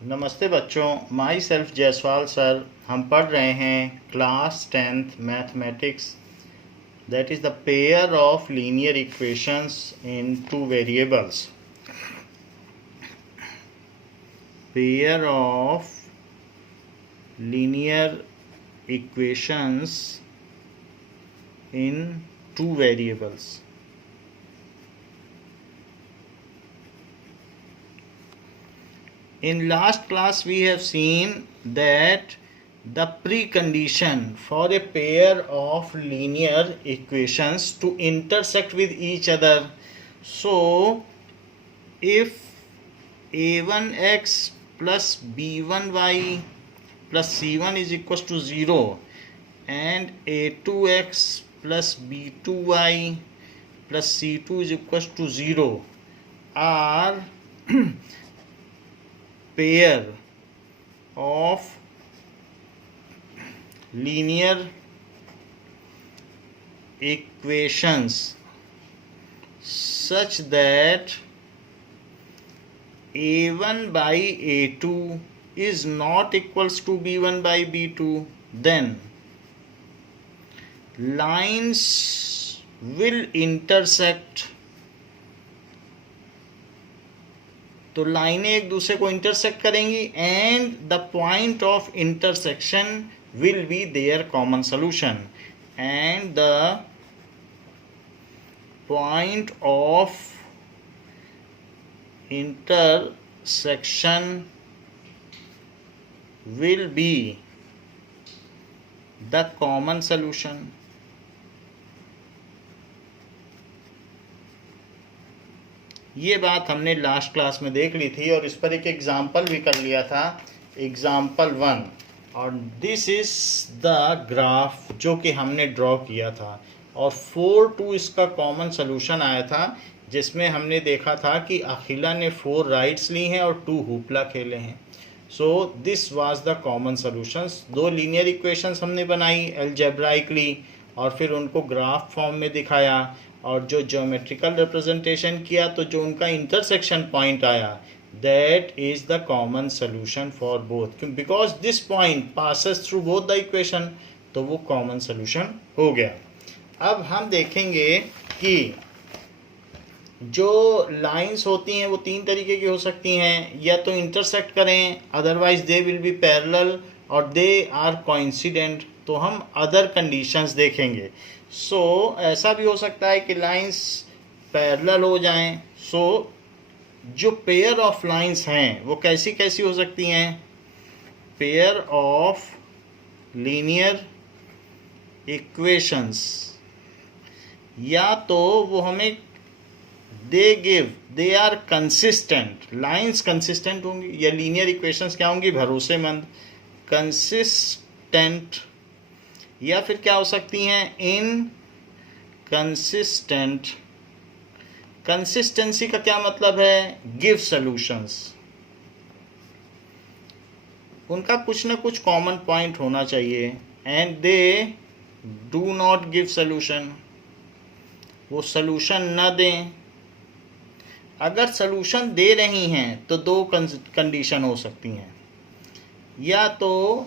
नमस्ते बच्चों, my self Jaiswal sir. हम पढ़ रहे हैं class 10th mathematics, that is the pair of linear equations in two variables. Pair of linear equations in two variables. In last class we have seen that the precondition for a pair of linear equations to intersect with each other. So if a1x plus b1y plus c1 is equals to 0 and a2x plus b2y plus c2 is equals to 0 are pair of linear equations such that a1 by a2 is not equals to b1 by b2, then lines will intersect. तो लाइनें एक दूसरे को intersect करेंगी and the point of intersection will be their common solution, and the point of intersection will be the common solution. ये बात हमने last class में देख ली थी और इस पर एक एग्जाम्पल भी कर लिया था, एग्जाम्पल 1। और दिस इज द ग्राफ जो कि हमने ड्रॉ किया था, और 4 इसका कॉमन सोल्यूशन आया था, जिसमें हमने देखा था कि अखिला ने 4 राइट्स ली हैं और 2 हुपला खेले हैं। So this was the common solutions. 2 linear equations हमने बनाई एल्जेब्राइकली और फिर उनको ग्राफ फॉर्म में दिखाया, और जो ज्योमेट्रिकल रिप्रेजेंटेशन किया, तो जो उनका इंटरसेक्शन पॉइंट आया, that is the common solution for both, because this point passes through both the equation, तो वो कॉमन सोल्यूशन हो गया। अब हम देखेंगे कि जो लाइंस होती हैं वो 3 तरीके की हो सकती हैं, या तो इंटरसेक्ट करें, otherwise they will be parallel, और दे आर कोइंसिडेंट। तो हम अदर कंडीशंस देखेंगे। सो ऐसा भी हो सकता है कि लाइंस पैरेलल हो जाएं। सो जो पेयर ऑफ लाइंस हैं वो कैसी कैसी हो सकती हैं? पेयर ऑफ लीनियर इक्वेशंस, या तो वो हमें they are consistent, lines consistent होंगी, या लीनियर इक्वेशंस क्या होंगी? भरोसेमंद, कंसिस्टेंट, या फिर क्या हो सकती हैं? इनकंसिस्टेंट। कंसिस्टेंसी का क्या मतलब है? Give solutions. उनका कुछ ना कुछ कॉमन पॉइंट होना चाहिए, and they do not give solution, वो सॉल्यूशन न दें। अगर सॉल्यूशन दे रही हैं तो 2 कंडीशन हो सकती हैं, या तो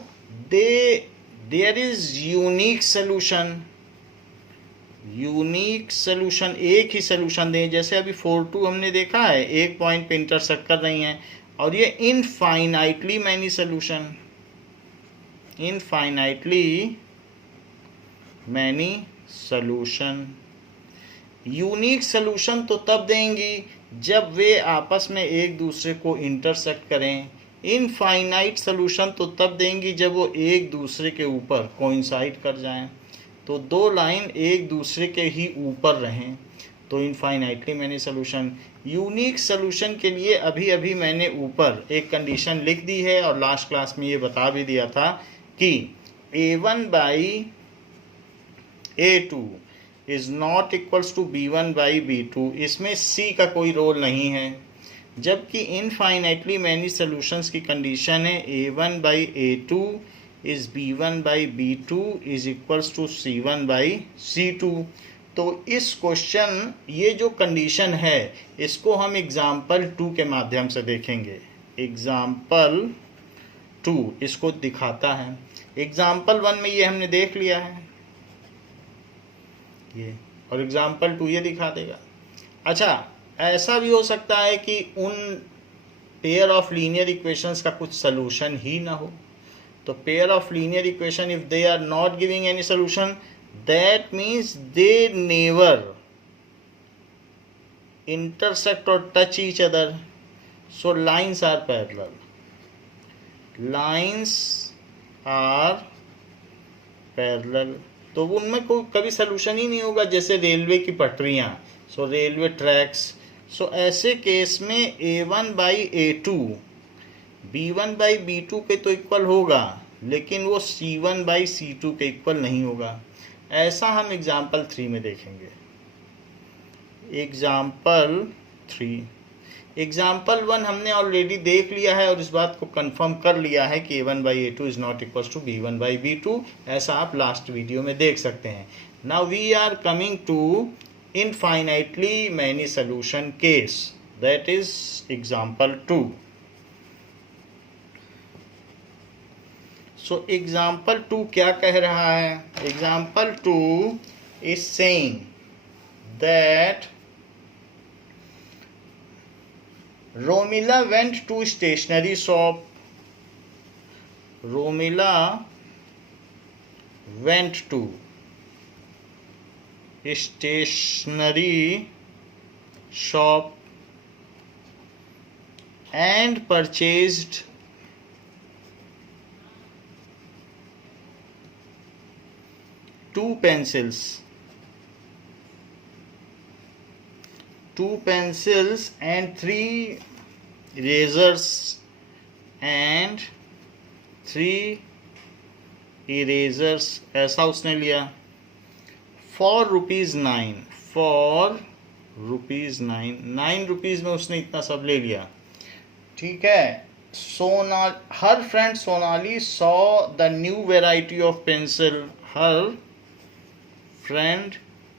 देयर इज यूनिक सॉल्यूशन, एक ही सॉल्यूशन दें। जैसे अभी 4 हमने देखा है, एक पॉइंट पे इंटरसेक्ट कर रही हैं, और ये infinitely many solution. Unique solution तो तब देंगी जब वे आपस में एक दूसरे को इंटरसेक्ट करें। इनफाइनाइट सॉल्यूशन तो तब देंगी जब वो एक दूसरे के ऊपर कोइंसाइड कर जाएं, तो 2 लाइन एक दूसरे के ही ऊपर रहें, तो infinitely many solution. Unique solution के लिए अभी मैंने ऊपर एक कंडीशन लिख दी है, और लास्ट क्लास में ये बता भी दिया था कि a1 by a2 is not equals to b1 by b2। इसमें c का कोई रोल नहीं है, जबकि इनफाइनाइटली मैनी सॉल्यूशंस की कंडीशन है a1 by a2 is b1 by b2 is equals to c1 by c2। तो इस क्वेश्चन, ये जो कंडीशन है, इसको हम एग्जाम्पल 2 के माध्यम से देखेंगे। एग्जाम्पल 2 इसको दिखाता है। एग्जाम्पल 1 में ये हमने देख लिया है ये, और एग्जाम्पल 2 ये दिखा देगा। अच्छा, ऐसा भी हो सकता है कि उन पेयर ऑफ लीनियर इक्वेशंस का कुछ सलूशन ही ना हो। तो pair of linear equation if they are not giving any solution, that means they never intersect or touch each other, so lines are parallel. Lines are parallel, तो उनमें कोई कभी solution ही नहीं होगा। जैसे रेलवे की पटरियाँ, सो रेलवे ट्रैक्स, सो ऐसे केस में A1 by A2 B1 by B2 के तो इक्वल होगा, लेकिन वो C1 बाई C2 के इक्वल नहीं होगा। ऐसा हम एग्जाम्पल 3 में देखेंगे। एग्जाम्पल 3, एग्जाम्पल 1 हमने ऑलरेडी देख लिया है और इस बात को कंफर्म कर लिया है कि A1 by A2 is not equal to B1 by B2। ऐसा आप लास्ट वीडियो में देख सकते हैं। Now we are coming to infinitely many solution case, that is example 2। सो एग्जाम्पल 2 क्या कह रहा है? Example 2 is saying that Romila went to stationery shop. Romila went to stationery shop and purchased two pencils and 3 erasers and 3 erasers, ऐसा उसने लिया for ₹9, for ₹9, 9 rupees में उसने इतना सब ले लिया। ठीक है। her friend Sonali saw the new variety of pencil. Her friend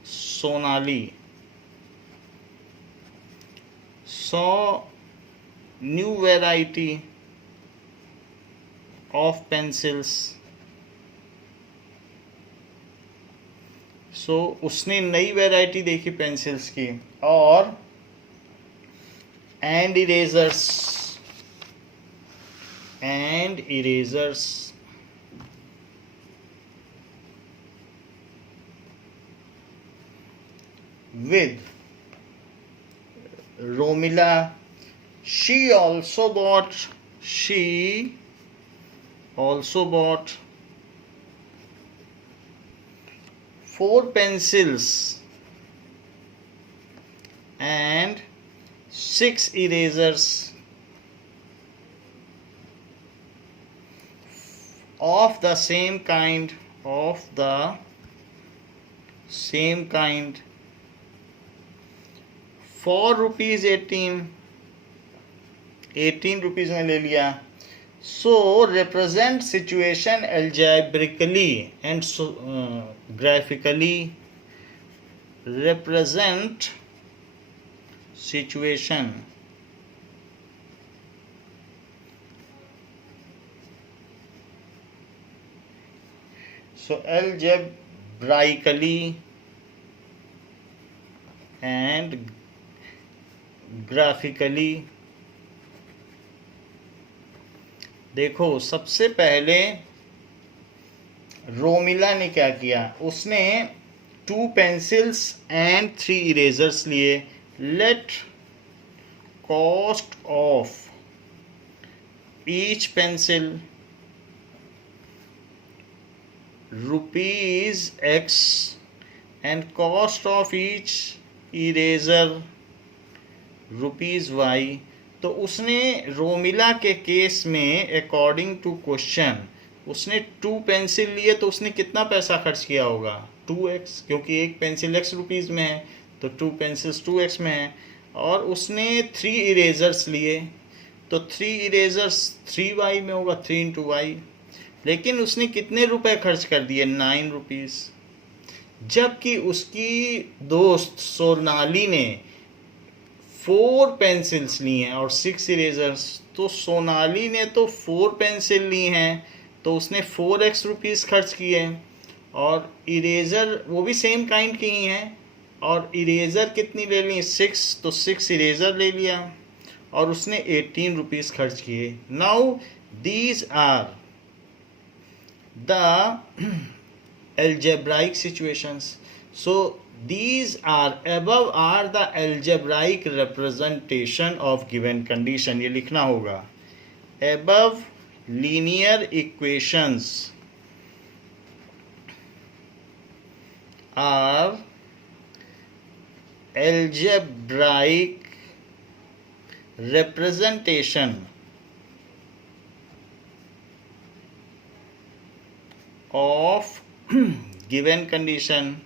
Sonali saw new variety of pencils. So उसने नई वैरायटी देखी पेंसिल्स की, और and erasers with Romila. She also bought 4 pencils and 6 erasers of the same kind, for ₹18 rupees में ले लिया। So represent situation algebraically and graphically. Represent situation so algebraically and graphically. देखो, सबसे पहले रोमिला ने क्या किया? उसने 2 pencils and 3 erasers लिए। Let cost of each pencil ₹X and cost of each eraser ₹Y. तो उसने रोमिला के केस में अकॉर्डिंग टू क्वेश्चन उसने 2 पेंसिल लिए, तो उसने कितना पैसा खर्च किया होगा? 2x, क्योंकि एक पेंसिल x रुपीज़ में है तो 2 पेंसिल्स 2x में है। और उसने 3 इरेजर्स लिए, तो 3 इरेजर्स 3y में होगा, 3 × y। लेकिन उसने कितने रुपए खर्च कर दिए? 9 रुपीज़। जबकि उसकी दोस्त सोनाली ने 4 पेंसिल्स ली हैं और 6 इरेजर्स। तो सोनाली ने तो 4 पेंसिल ली हैं, तो उसने 4x रुपीज़ खर्च किए, और इरेज़र वो भी सेम काइंड की ही हैं, और इरेज़र कितनी ले ली? 6, तो 6 इरेज़र ले लिया, और उसने 18 रुपीज़ खर्च किए। Now these are the algebraic situations. So these are above are the algebraic representation of given condition. ये लिखना होगा, above linear equations are algebraic representation of given condition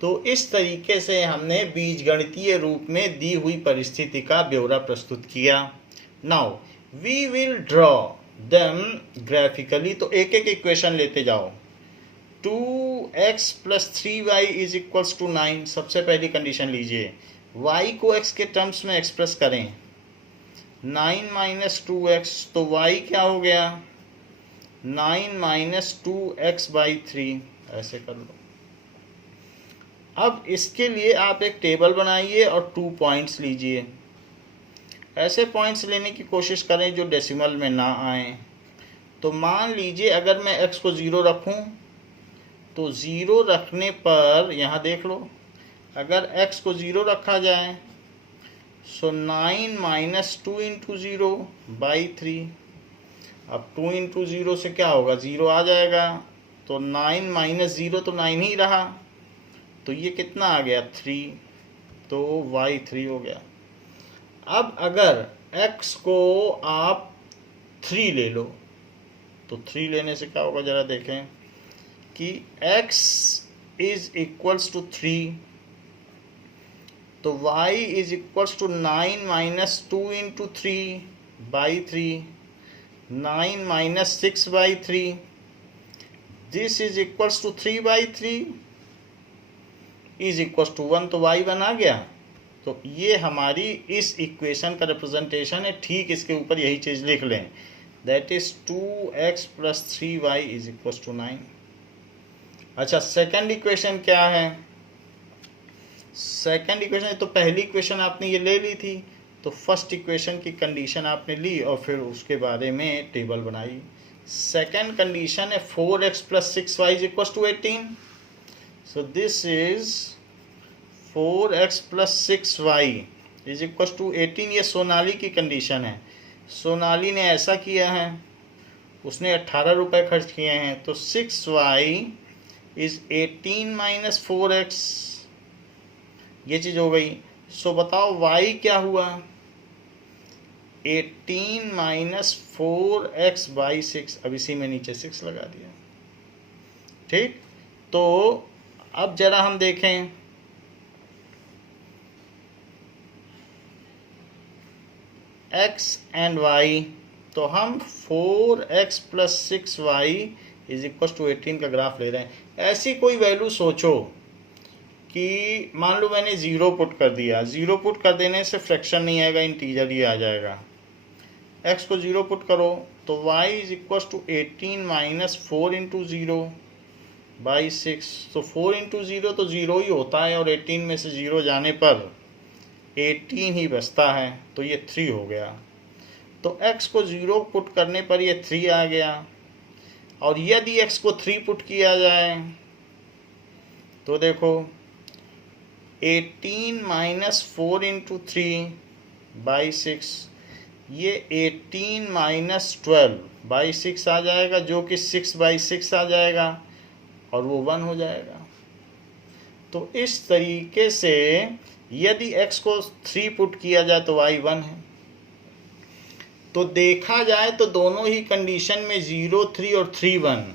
तो इस तरीके से हमने बीजगणितीय रूप में दी हुई परिस्थिति का ब्यौरा प्रस्तुत किया। Now we will draw them graphically. तो एक एक इक्वेशन लेते जाओ। 2x + 3y = 9। सबसे पहली कंडीशन लीजिए, y को x के टर्म्स में एक्सप्रेस करें। 9 - 2x, तो y क्या हो गया? 9 - 2x/3। ऐसे कर लो। अब इसके लिए आप एक टेबल बनाइए और 2 पॉइंट्स लीजिए। ऐसे पॉइंट्स लेने की कोशिश करें जो डेसिमल में ना आए। तो मान लीजिए अगर मैं x को 0 रखूं, तो 0 रखने पर यहाँ देख लो, अगर x को 0 रखा जाए, सो 9 - 2 × 0/3। अब 2 × 0 से क्या होगा? 0 आ जाएगा, तो 9 - 0 तो 9 ही रहा, तो ये कितना आ गया? 3, तो y3 हो गया। अब अगर x को आप 3 ले लो, तो 3 लेने से क्या होगा? ज़रा देखें कि x = 3, तो y = 9 - 2 × 3/3, 9 - 6/3, दिस = 3/3 = 1, तो y1 आ गया। तो ये हमारी इस इक्वेशन का रिप्रेजेंटेशन है। ठीक इसके ऊपर यही चीज़ लिख लें, दैट इज 2x + 3y = 9। अच्छा, सेकंड इक्वेशन क्या है? सेकंड इक्वेशन, तो पहली इक्वेशन आपने ये ले ली थी, तो फर्स्ट इक्वेशन की कंडीशन आपने ली और फिर उसके बारे में टेबल बनाई। सेकंड कंडीशन है 4x + 6y = 18। So this is 4x + 6y = 18। ये सोनाली की कंडीशन है। सोनाली ने ऐसा किया है, उसने 18 रुपये खर्च किए हैं, तो 6y = 18 - 4x, ये चीज़ हो गई। सो बताओ y क्या हुआ? 18 - 4x/6। अब इसी में नीचे 6 लगा दिया। ठीक, तो अब जरा हम देखें, x एंड y, तो हम 4x + 6y = 18 का ग्राफ ले रहे हैं। ऐसी कोई वैल्यू सोचो कि मान लो मैंने 0 पुट कर दिया। 0 पुट कर देने से फ्रैक्शन नहीं आएगा, इंटीजर ही आ जाएगा। x को 0 पुट करो, तो y = 18 - 4 × 0/6। तो 4 × 0 तो 0 ही होता है, और 18 में से 0 जाने पर 18 ही बचता है, तो ये 3 हो गया। तो x को 0 पुट करने पर ये 3 आ गया, और यदि x को 3 पुट किया जाए, तो देखो 18 - 4 × 3/6, ये 18 - 12/6 आ जाएगा, जो कि 6/6 आ जाएगा, और वो 1 हो जाएगा। तो इस तरीके से यदि x को 3 पुट किया जाए तो y 1 है। तो देखा जाए तो दोनों ही कंडीशन में 0, 3 और 3, 1,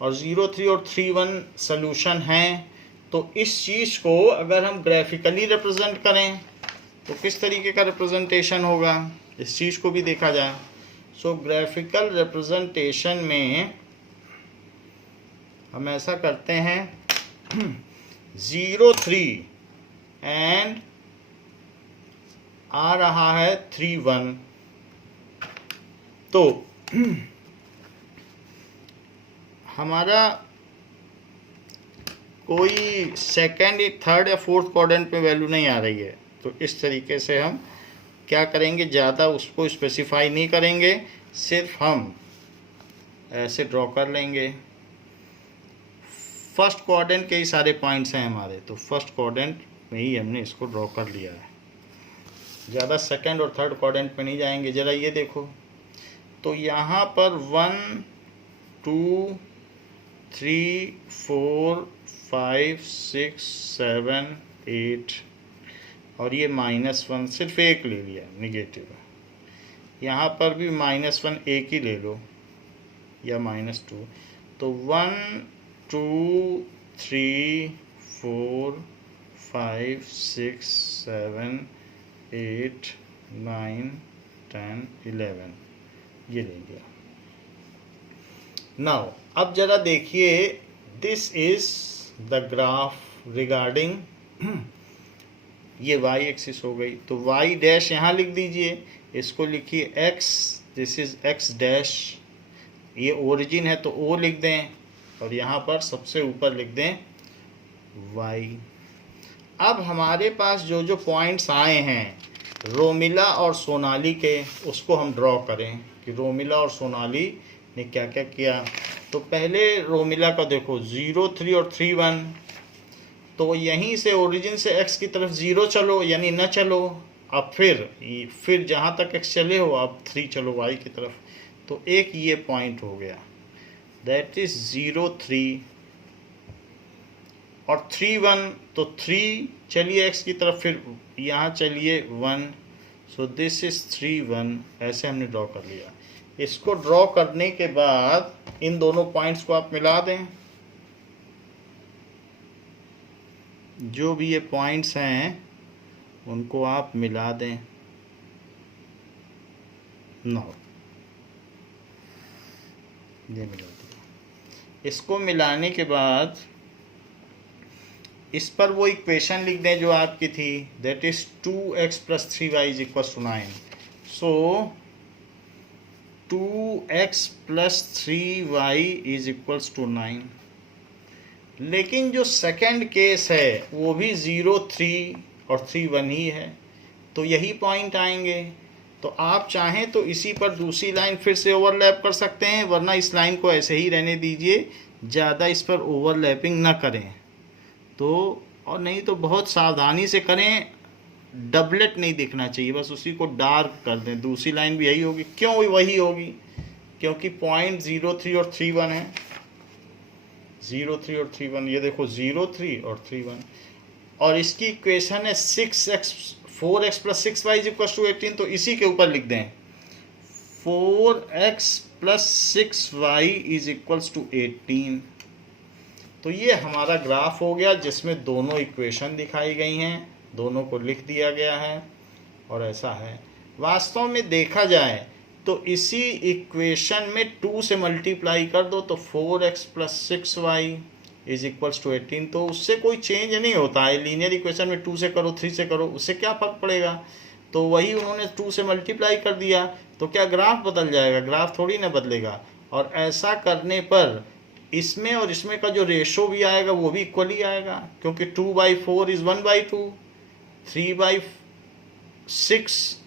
और 0, 3 और 3, 1 सॉल्यूशन हैं। तो इस चीज़ को अगर हम ग्राफिकली रिप्रेजेंट करें तो किस तरीके का रिप्रेजेंटेशन होगा, इस चीज़ को भी देखा जाए। सो ग्राफिकल रिप्रेजेंटेशन में हम ऐसा करते हैं 0 3 एंड आ रहा है 3 1। तो हमारा कोई सेकंड, थर्ड या फोर्थ क्वाड्रेंट पे वैल्यू नहीं आ रही है, तो इस तरीके से हम क्या करेंगे, ज़्यादा उसको स्पेसिफाई नहीं करेंगे, सिर्फ हम ऐसे ड्रॉ कर लेंगे। फर्स्ट क्वाड्रेंट के ही सारे पॉइंट्स हैं हमारे, तो फर्स्ट क्वाड्रेंट में ही हमने इसको ड्रॉ कर लिया है, ज़्यादा सेकंड और थर्ड क्वाड्रेंट पे नहीं जाएंगे। ज़रा ये देखो, तो यहाँ पर 1 2 3 4 5 6 7 8 और ये -1 सिर्फ एक ले लिया निगेटिव। यहाँ पर भी -1 एक ही ले लो या -2। तो 1 2 3 4 5 6 7 8 9 10 11 ये ले लिया। नाउ अब जरा देखिए, this is the graph regarding, ये y एक्सिस हो गई, तो y डैश यहाँ लिख दीजिए, इसको लिखिए x, this is x dash, ये ओरिजिन है तो o लिख दें, और यहाँ पर सबसे ऊपर लिख दें y। अब हमारे पास जो जो पॉइंट्स आए हैं रोमिला और सोनाली के, उसको हम ड्रॉ करें कि रोमिला और सोनाली ने क्या क्या किया। तो पहले रोमिला का देखो 0 3 और 3 1, तो यहीं से ओरिजिन से x की तरफ 0 चलो यानी न चलो, अब फिर जहाँ तक x चले हो अब 3 चलो y की तरफ, तो एक ये पॉइंट हो गया, दैट इज 0 3 और 3 1, तो 3 चलिए x की तरफ, फिर यहाँ चलिए 1, सो दिस इज 3 1, ऐसे हमने ड्रॉ कर लिया। इसको ड्रॉ करने के बाद इन दोनों पॉइंट्स को आप मिला दें, जो भी ये पॉइंट्स हैं उनको आप मिला दें। नो, ये मिला दिया। इसको मिलाने के बाद इस पर वो इक्वेशन लिख दें जो आपकी थी, that is 2x + 3y = 9। So 2x + 3y = 9। लेकिन जो सेकंड केस है वो भी 0 3 और 3 1 ही है, तो यही पॉइंट आएंगे। तो आप चाहें तो इसी पर दूसरी लाइन फिर से ओवरलैप कर सकते हैं, वरना इस लाइन को ऐसे ही रहने दीजिए, ज़्यादा इस पर ओवरलैपिंग ना करें। तो और नहीं तो बहुत सावधानी से करें, डबलेट नहीं दिखना चाहिए, बस उसी को डार्क कर दें। दूसरी लाइन भी यही होगी, क्यों वही होगी, क्योंकि पॉइंट 0 3 और 3 1 है, 0 3 और 3 1, ये देखो 0 3 और 3 1, और इसकी इक्वेशन है 4x + 6y = 18, तो इसी के ऊपर लिख दें 4x + 6y = 18। तो ये हमारा ग्राफ हो गया जिसमें दोनों इक्वेशन दिखाई गई हैं, दोनों को लिख दिया गया है, और ऐसा है। वास्तव में देखा जाए तो इसी इक्वेशन में 2 से मल्टीप्लाई कर दो तो 4x + 6y = 18, तो उससे कोई चेंज नहीं होता है। लीनियर इक्वेशन में 2 से करो 3 से करो, उससे क्या फ़र्क पड़ेगा। तो वही उन्होंने 2 से मल्टीप्लाई कर दिया, तो क्या ग्राफ बदल जाएगा, ग्राफ थोड़ी ना बदलेगा। और ऐसा करने पर इसमें और इसमें का जो रेशो भी आएगा वो भी इक्वली आएगा, क्योंकि 2/4 = 1/2, 3/6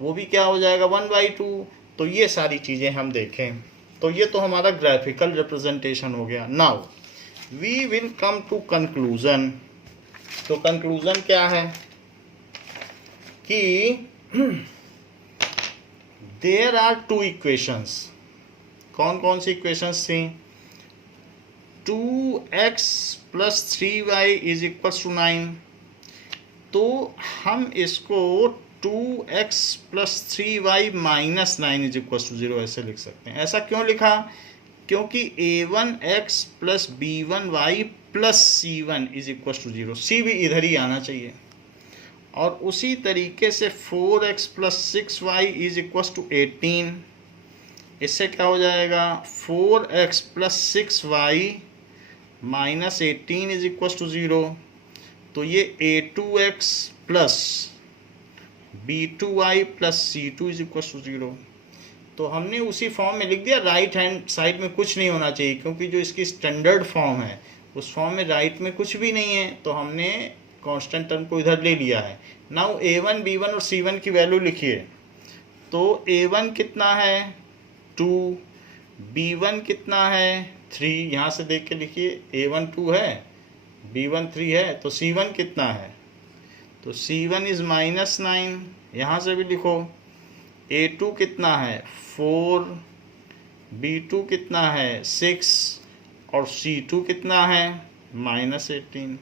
वो भी क्या हो जाएगा 1/2। तो ये सारी चीज़ें हम देखें, तो ये तो हमारा ग्राफिकल रिप्रेजेंटेशन हो गया। Now we will come to conclusion. तो कंक्लूजन क्या है कि देयर आर 2 इक्वेशंस। कौन कौन सी इक्वेशंस थी, 2x + 3y = 9, तो हम इसको 2x + 3y - 9 = 0 ऐसे लिख सकते हैं। ऐसा क्यों लिखा, क्योंकि a1x + b1y + c1 = 0, c भी इधर ही आना चाहिए। और उसी तरीके से 4x + 6y = 18, इससे क्या हो जाएगा 4x + 6y minus 18 is equal to 0। तो ये a2x plus b2y plus c2 is equal to 0। तो हमने उसी फॉर्म में लिख दिया, राइट हैंड साइड में कुछ नहीं होना चाहिए क्योंकि जो इसकी स्टैंडर्ड फॉर्म है उस फॉर्म में राइट में कुछ भी नहीं है, तो हमने कांस्टेंट टर्म को इधर ले लिया है। नाउ a1 b1 और c1 की वैल्यू लिखिए। तो a1 कितना है 2, b1 कितना है 3, यहाँ से देख के लिखिए, a1 2 है, b1 3 है, तो c1 कितना है, तो c1 इज -9, यहाँ से भी लिखो। a2 कितना है 4, b2 कितना है 6 और c2 कितना है -18।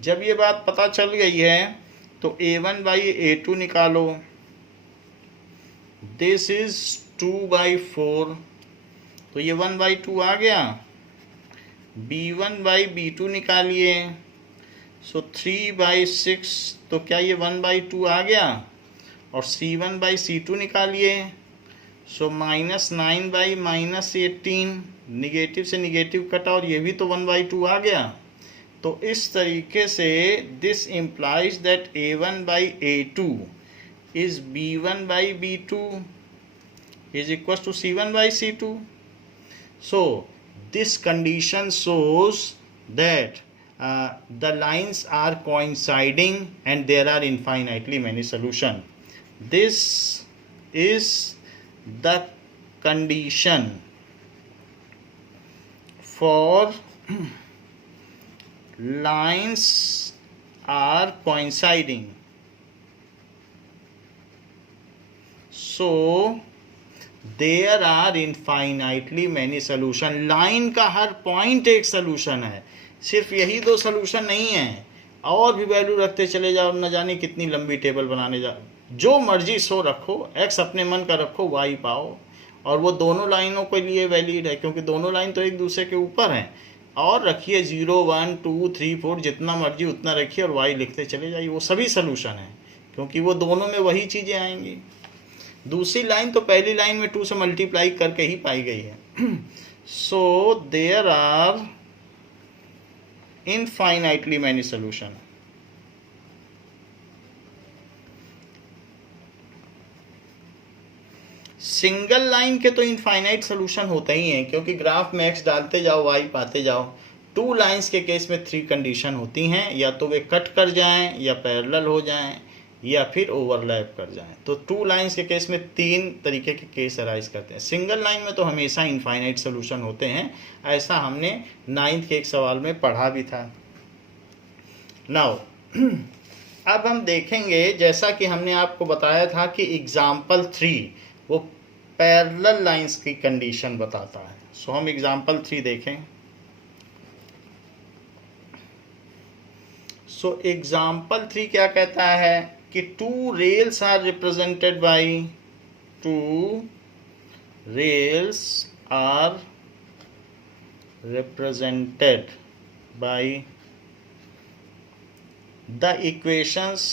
जब ये बात पता चल गई है तो a1 बाई a2 निकालो, दिस इज 2/4, तो ये 1/2 आ गया। b1 बाई b2 निकालिए, सो 3/6, तो क्या ये 1/2 आ गया। और c1 बाई c2 निकालिए, सो -9 बाई -18, निगेटिव से निगेटिव कटा और ये भी तो 1/2 आ गया। तो इस तरीके से this implies that a1 by a2 is b1 by b2 is equals to c1 by c2. So this condition shows that the lines are coinciding and there are infinitely many solutions. This is the condition for lines are coinciding. So there are infinitely many solution. Line का हर point एक solution है, सिर्फ यही दो solution नहीं है, और भी वैल्यू रखते चले जाओ, न जाने कितनी लंबी टेबल बनाने जाओ, जो मर्जी सो रखो, x अपने मन का रखो, y पाओ। और वो दोनों लाइनों के लिए वैलिड है क्योंकि दोनों लाइन तो एक दूसरे के ऊपर हैं। और रखिए 0 1 2 3 4 जितना मर्जी उतना रखिए और y लिखते चले जाइए, वो सभी सोल्यूशन है क्योंकि वो दोनों में वही चीज़ें आएंगी। दूसरी लाइन तो पहली लाइन में 2 से मल्टीप्लाई करके ही पाई गई है। So there are infinitely many solution. Single line के तो इनफाइनाइट सोल्यूशन होते ही हैं क्योंकि ग्राफ में x डालते जाओ y पाते जाओ। 2 लाइंस के केस में 3 कंडीशन होती हैं, या तो वे कट कर जाएं, या पैरेलल हो जाएं, या फिर ओवरलैप कर जाएं। तो 2 लाइंस के केस में 3 तरीके के केस अराइज करते हैं। सिंगल लाइन में तो हमेशा इनफाइनाइट सोल्यूशन होते हैं, ऐसा हमने 9th के एक सवाल में पढ़ा भी था। नाउ अब हम देखेंगे, जैसा कि हमने आपको बताया था कि एग्जाम्पल 3 वो पैरेलल लाइंस की कंडीशन बताता है। सो हम एग्जाम्पल 3 देखें। सो एग्जाम्पल 3 क्या कहता है कि 2 rails are represented by 2 rails are represented by the equations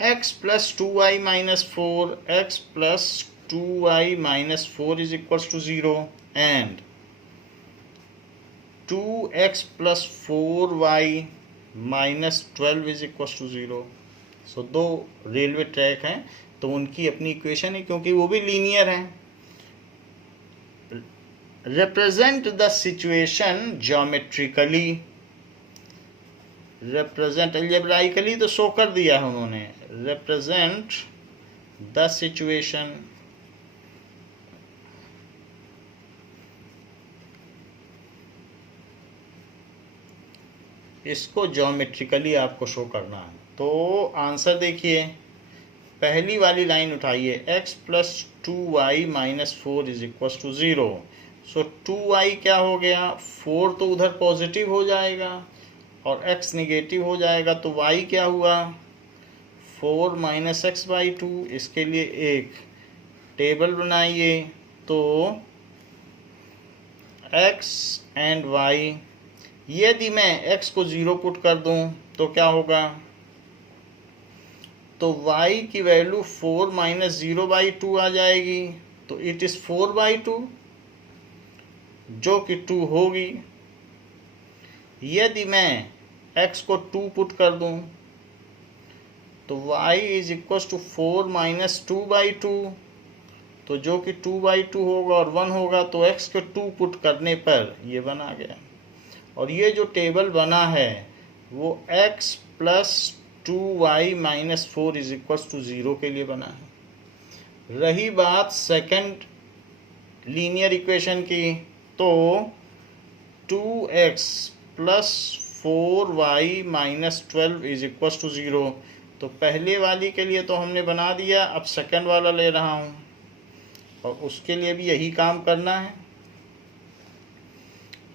x plus 2y minus 4, x plus 2y minus 4 is equals to 0 and 2x plus 4y minus 12 is equals to 0. So 2 railway track हैं तो उनकी अपनी equation है क्योंकि वो भी linear हैं। Represent the situation geometrically, represent algebraically तो शो कर दिया है उन्होंने। रिप्रेजेंट द सिचुएशन, इसको ज्योमेट्रिकली आपको शो करना है। तो आंसर देखिए, पहली वाली लाइन उठाइए, x plus 2y minus 4 is equal to 0। So 2y क्या हो गया, 4 तो उधर पॉजिटिव हो जाएगा और x निगेटिव हो जाएगा, तो y क्या हुआ 4 माइनस एक्स बाई 2। इसके लिए एक टेबल बनाइए, तो x एंड y, यदि मैं x को 0 पुट कर दूं तो क्या होगा, तो y की वैल्यू 4 माइनस 0/2 आ जाएगी, तो इट इज़ 4/2 जो कि 2 होगी। यदि मैं x को 2 पुट कर दूं तो y is equal to 4 minus 2/2, तो जो कि 2/2 होगा और 1 होगा, तो x को 2 पुट करने पर ये 1 आ गया। और ये जो टेबल बना है वो x plus 2y minus 4 is equal to 0 के लिए बना है। रही बात सेकंड लीनियर इक्वेशन की, तो 2x plus 4y minus 12 is equal to 0, तो पहले वाली के लिए तो हमने बना दिया, अब सेकंड वाला ले रहा हूँ और उसके लिए भी यही काम करना है।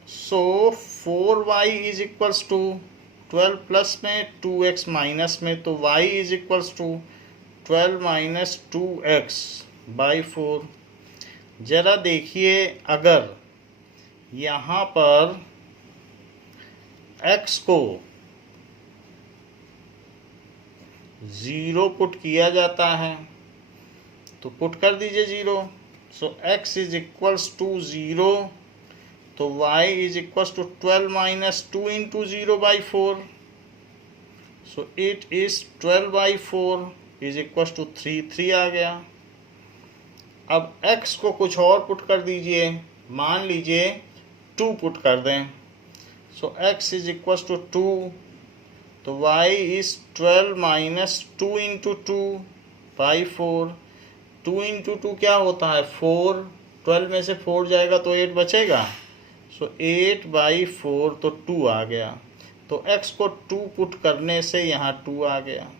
So 4y is equals to 12 plus में 2x माइनस में, तो y is equals to 12 minus 2x by 4। जरा देखिए, अगर यहाँ पर x को 0 पुट किया जाता है तो पुट कर दीजिए 0। So x is equals to 0, तो y is equals to 12 minus 2 into 0/4, so it is 12/4 is equals to 3 आ गया। अब x को कुछ और पुट कर दीजिए, मान लीजिए 2 पुट कर दें, सो x इज इक्वल्स टू 2, तो y is 12 minus 2 into 2/4। 2 into 2 क्या होता है 4, 12 में से 4 जाएगा तो 8 बचेगा, सो 8/4, तो 2 आ गया। तो x को 2 पुट करने से यहाँ 2 आ गया।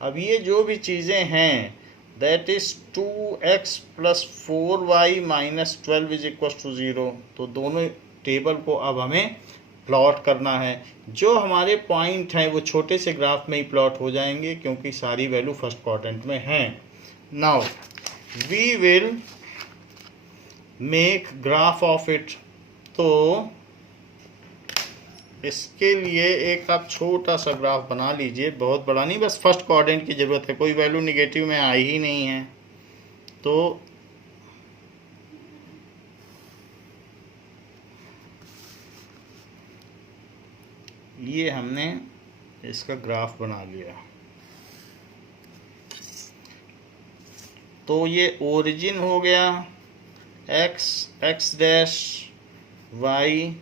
अब ये जो भी चीज़ें हैं that is 2x plus 4y minus 12 is equal to 0, तो दोनों टेबल को अब हमें प्लॉट करना है। जो हमारे पॉइंट हैं वो छोटे से ग्राफ में ही प्लॉट हो जाएंगे क्योंकि सारी वैल्यू फर्स्ट क्वाड्रेंट में हैं। Now we will make graph of it. तो इसके लिए एक आप छोटा सा ग्राफ बना लीजिए, बहुत बड़ा नहीं, बस फर्स्ट क्वाड्रेंट की ज़रूरत है, कोई वैल्यू निगेटिव में आई ही नहीं है। तो ये हमने इसका ग्राफ बना लिया। तो ये ओरिजिन हो गया x डैश y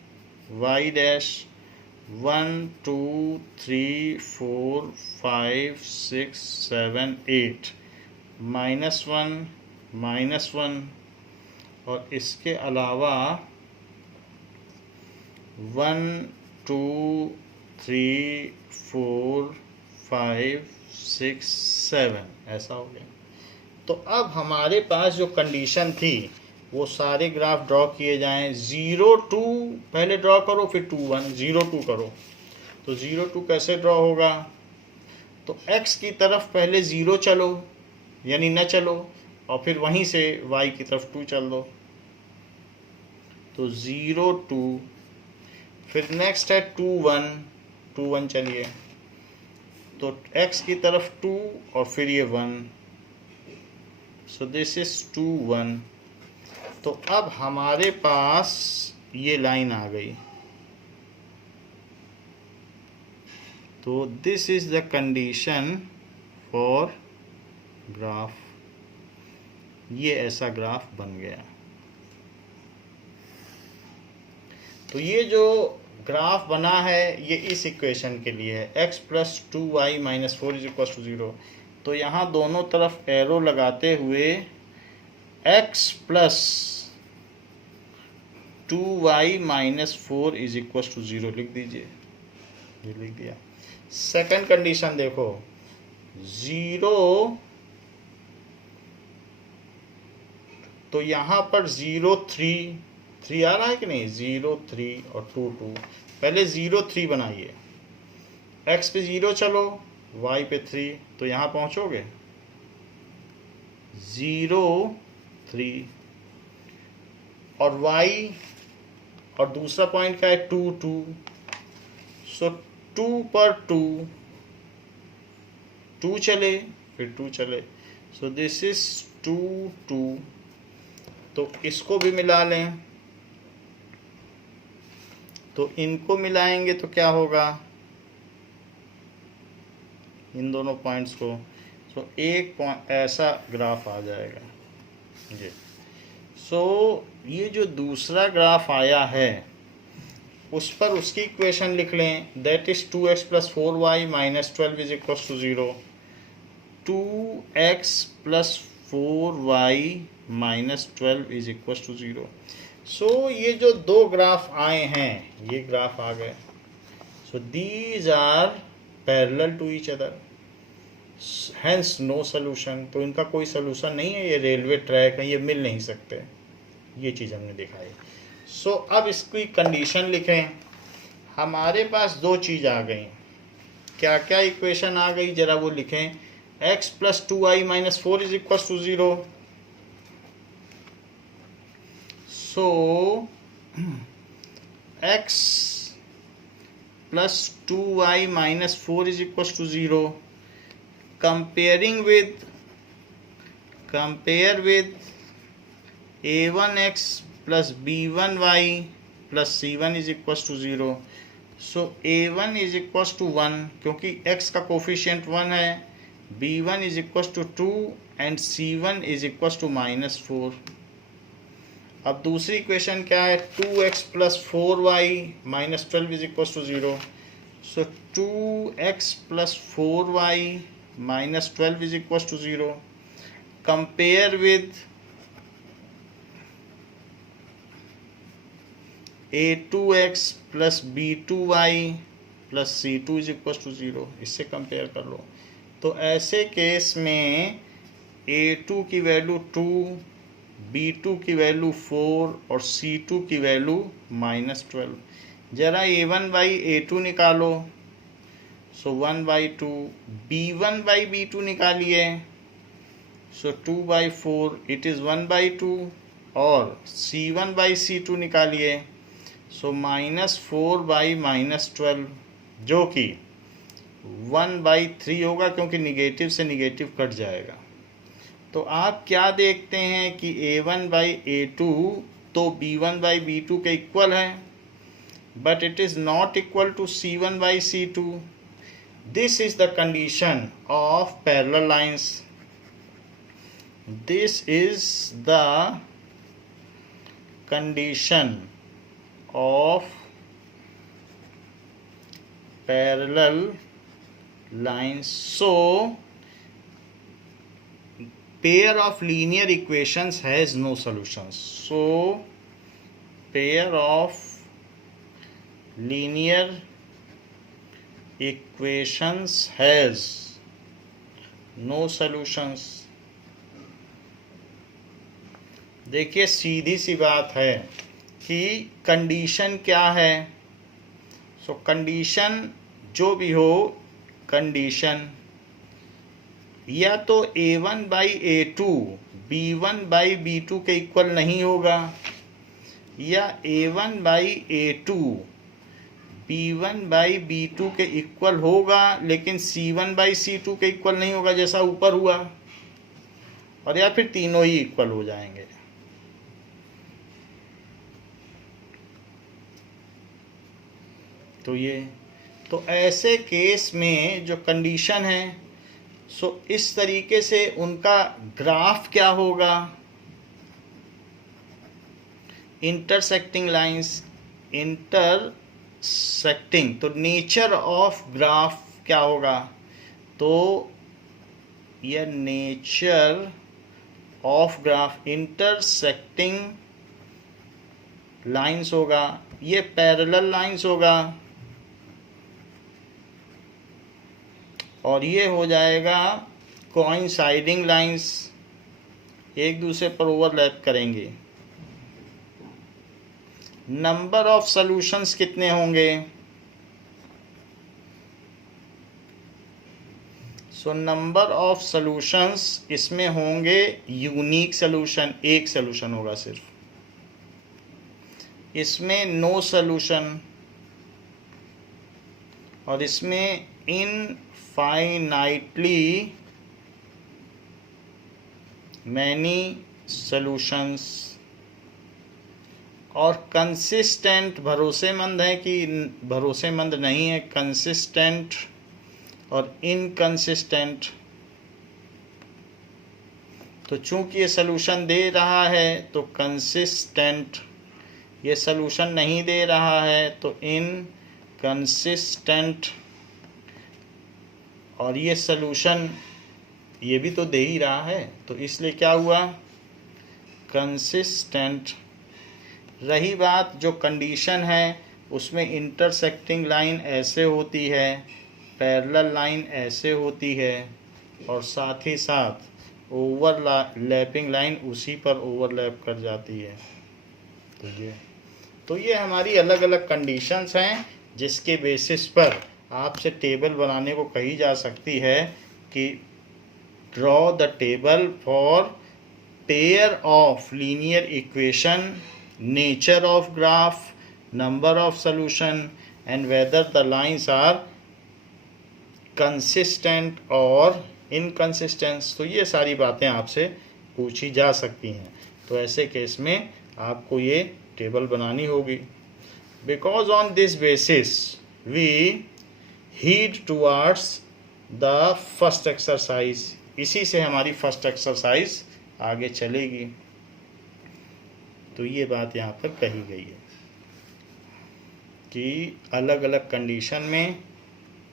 डैश 1 2 3 4 5 6 7 8 -1 और इसके अलावा 1 2 3 4 5 6 7 ऐसा हो गया। तो अब हमारे पास जो कंडीशन थी वो सारे ग्राफ ड्रॉ किए जाएं। 0 2 पहले ड्रॉ करो, फिर 2 1, 0 2 करो। तो 0 2 कैसे ड्रॉ होगा, तो x की तरफ पहले 0 चलो यानी न चलो, और फिर वहीं से y की तरफ 2 चल दो। तो 0 2, फिर नेक्स्ट है 2 1 चलिए, तो x की तरफ 2 और फिर ये 1, सो दिस इज 2 1। तो अब हमारे पास ये लाइन आ गई। तो this is the condition for graph, ये ऐसा ग्राफ बन गया। तो ये जो ग्राफ बना है ये इस इक्वेशन के लिए है, x plus 2y minus 4 is equal to 0। तो यहाँ दोनों तरफ एरो लगाते हुए x plus 2y minus 4 is equal to 0 लिख दीजिए। ये लिख दिया। सेकंड कंडीशन देखो, 0, तो यहाँ पर 0 3 आ रहा है कि नहीं, 0 3 और 2 2। पहले 0 3 बनाइए, x पे 0 चलो, y पे 3, तो यहाँ पहुँचोगे 0 3, और y और दूसरा पॉइंट का है 2 2, सो 2 पर 2, 2 चले, फिर 2 चले, सो दिस इज 2 2। तो इसको भी मिला लें, तो इनको मिलाएंगे तो क्या होगा, इन दोनों पॉइंट्स को, सो एक पॉइंट ऐसा ग्राफ आ जाएगा जी। सो ये जो दूसरा ग्राफ आया है उस पर उसकी इक्वेशन लिख लें, that is 2x + 4y - 12 is equal to 0। 2x + 4y - 12 is equal to 0। So ये जो दो ग्राफ आए हैं, ये ग्राफ आ गए, so these are parallel to each other, hence no solution. तो इनका कोई सोल्यूशन नहीं है, ये रेलवे ट्रैक है, ये मिल नहीं सकते, ये चीज़ हमने देखा है। सो अब इसकी कंडीशन लिखें। हमारे पास दो चीज़ आ गई, क्या क्या इक्वेशन आ गई जरा वो लिखें। x + 2i - 4 is equal to 0। So x + 2i - 4 is equal to 0। compare with a1x + b1y + c1 is equal to 0। So a1 is equal to 1 क्योंकि x का कोफिशिएंट 1 है, b1 is equal to 2 and c1 is equal to -4। अब दूसरी equation क्या है, 2x + 4y - 12 is equal to 0। So 2x + 4y - 12 is equal to 0। Compare with a2x + b2y + c2 is equal to 0। इससे compare कर लो। तो ऐसे case में a2 की वैल्यू 2, b2 की वैल्यू 4 और c2 की वैल्यू -12। जरा a1/a2 निकालो, सो 1/2, b1/b2 निकालिए, सो 2/4, इट इज़ 1/2, और c1/c2 निकालिए, सो -4/-12 जो कि 1/3 होगा क्योंकि निगेटिव से निगेटिव कट जाएगा। तो आप क्या देखते हैं कि a1/a2 तो b1/b2 के इक्वल है, but it is not equal to c1/c2। This is the condition of parallel lines. This is the condition of parallel lines. So pair of linear equations has no solutions. So pair of linear equations has no solutions. देखिए सीधी सी बात है कि condition क्या है। सो condition जो भी हो, condition या तो a1/a2 b1/b2 के इक्वल नहीं होगा, या a1/a2 b1/b2 के इक्वल होगा लेकिन c1/c2 के इक्वल नहीं होगा जैसा ऊपर हुआ, और या फिर तीनों ही इक्वल हो जाएंगे। तो ऐसे केस में जो कंडीशन है, सो इस तरीके से उनका ग्राफ क्या होगा, इंटरसेक्टिंग लाइंस, इंटरसेक्टिंग। तो नेचर ऑफ ग्राफ क्या होगा, तो यह nature of graph intersecting lines होगा, ये पैरेलल लाइंस होगा, और ये हो जाएगा कोइंसाइडिंग लाइंस, एक दूसरे पर ओवरलैप करेंगे। नंबर ऑफ सॉल्यूशंस कितने होंगे, सो नंबर ऑफ सॉल्यूशंस इसमें होंगे यूनिक सॉल्यूशन, एक सॉल्यूशन होगा सिर्फ, इसमें नो सॉल्यूशन, और इसमें इनफाइनाइटली मैनी सॉल्यूशंस, और कंसिस्टेंट भरोसेमंद है कि भरोसेमंद नहीं है, कंसिस्टेंट और इनकंसिस्टेंट। तो चूंकि ये सलूशन दे रहा है तो कंसिस्टेंट, ये सलूशन नहीं दे रहा है तो इनकंसिस्टेंट, और ये सलूशन ये भी तो दे ही रहा है तो इसलिए क्या हुआ, कंसिस्टेंट। रही बात जो कंडीशन है उसमें इंटरसेक्टिंग लाइन ऐसे होती है, पैरेलल लाइन ऐसे होती है, और साथ ही साथ ओवरलैपिंग लाइन उसी पर ओवरलैप कर जाती है। तो ये हमारी अलग अलग कंडीशंस हैं जिसके बेसिस पर आपसे टेबल बनाने को कही जा सकती है कि draw the table for pair of linear equation, nature of graph, number of solution, and whether the lines are consistent or inconsistent। तो ये सारी बातें आपसे पूछी जा सकती हैं। तो ऐसे केस में आपको ये टेबल बनानी होगी। Because on this basis we head towards the first exercise, इसी से हमारी फर्स्ट एक्सरसाइज आगे चलेगी। तो ये बात यहाँ पर कही गई है कि अलग अलग कंडीशन में,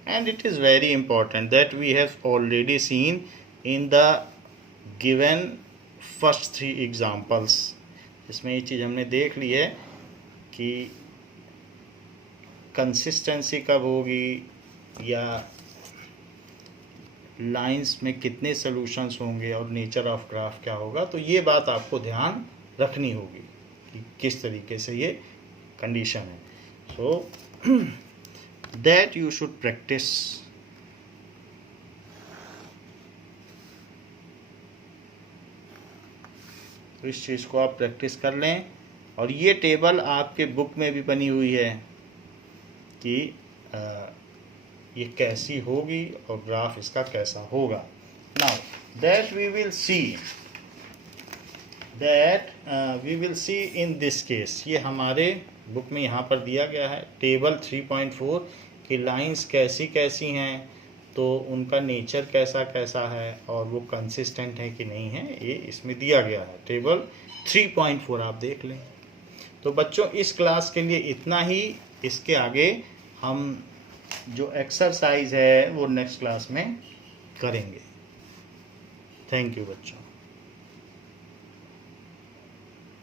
and it is very important that we have already seen in the given first 3 examples. इसमें ये चीज़ हमने देख ली है कि कंसिस्टेंसी कब होगी या लाइंस में कितने सॉल्यूशंस होंगे और नेचर ऑफ ग्राफ क्या होगा। तो ये बात आपको ध्यान रखनी होगी कि किस तरीके से ये कंडीशन है। So that you should practice. तो इस चीज़ को आप प्रैक्टिस कर लें, और ये टेबल आपके बुक में भी बनी हुई है कि ये कैसी होगी और ग्राफ इसका कैसा होगा। Now that we will see in this case, ये हमारे बुक में यहाँ पर दिया गया है टेबल 3.4 की लाइंस कैसी कैसी हैं, तो उनका नेचर कैसा कैसा है और वो कंसिस्टेंट है कि नहीं है, ये इसमें दिया गया है टेबल 3.4, आप देख लें। तो बच्चों इस क्लास के लिए इतना ही। इसके आगे हम जो एक्सरसाइज है वो नेक्स्ट क्लास में करेंगे। थैंक यू बच्चों।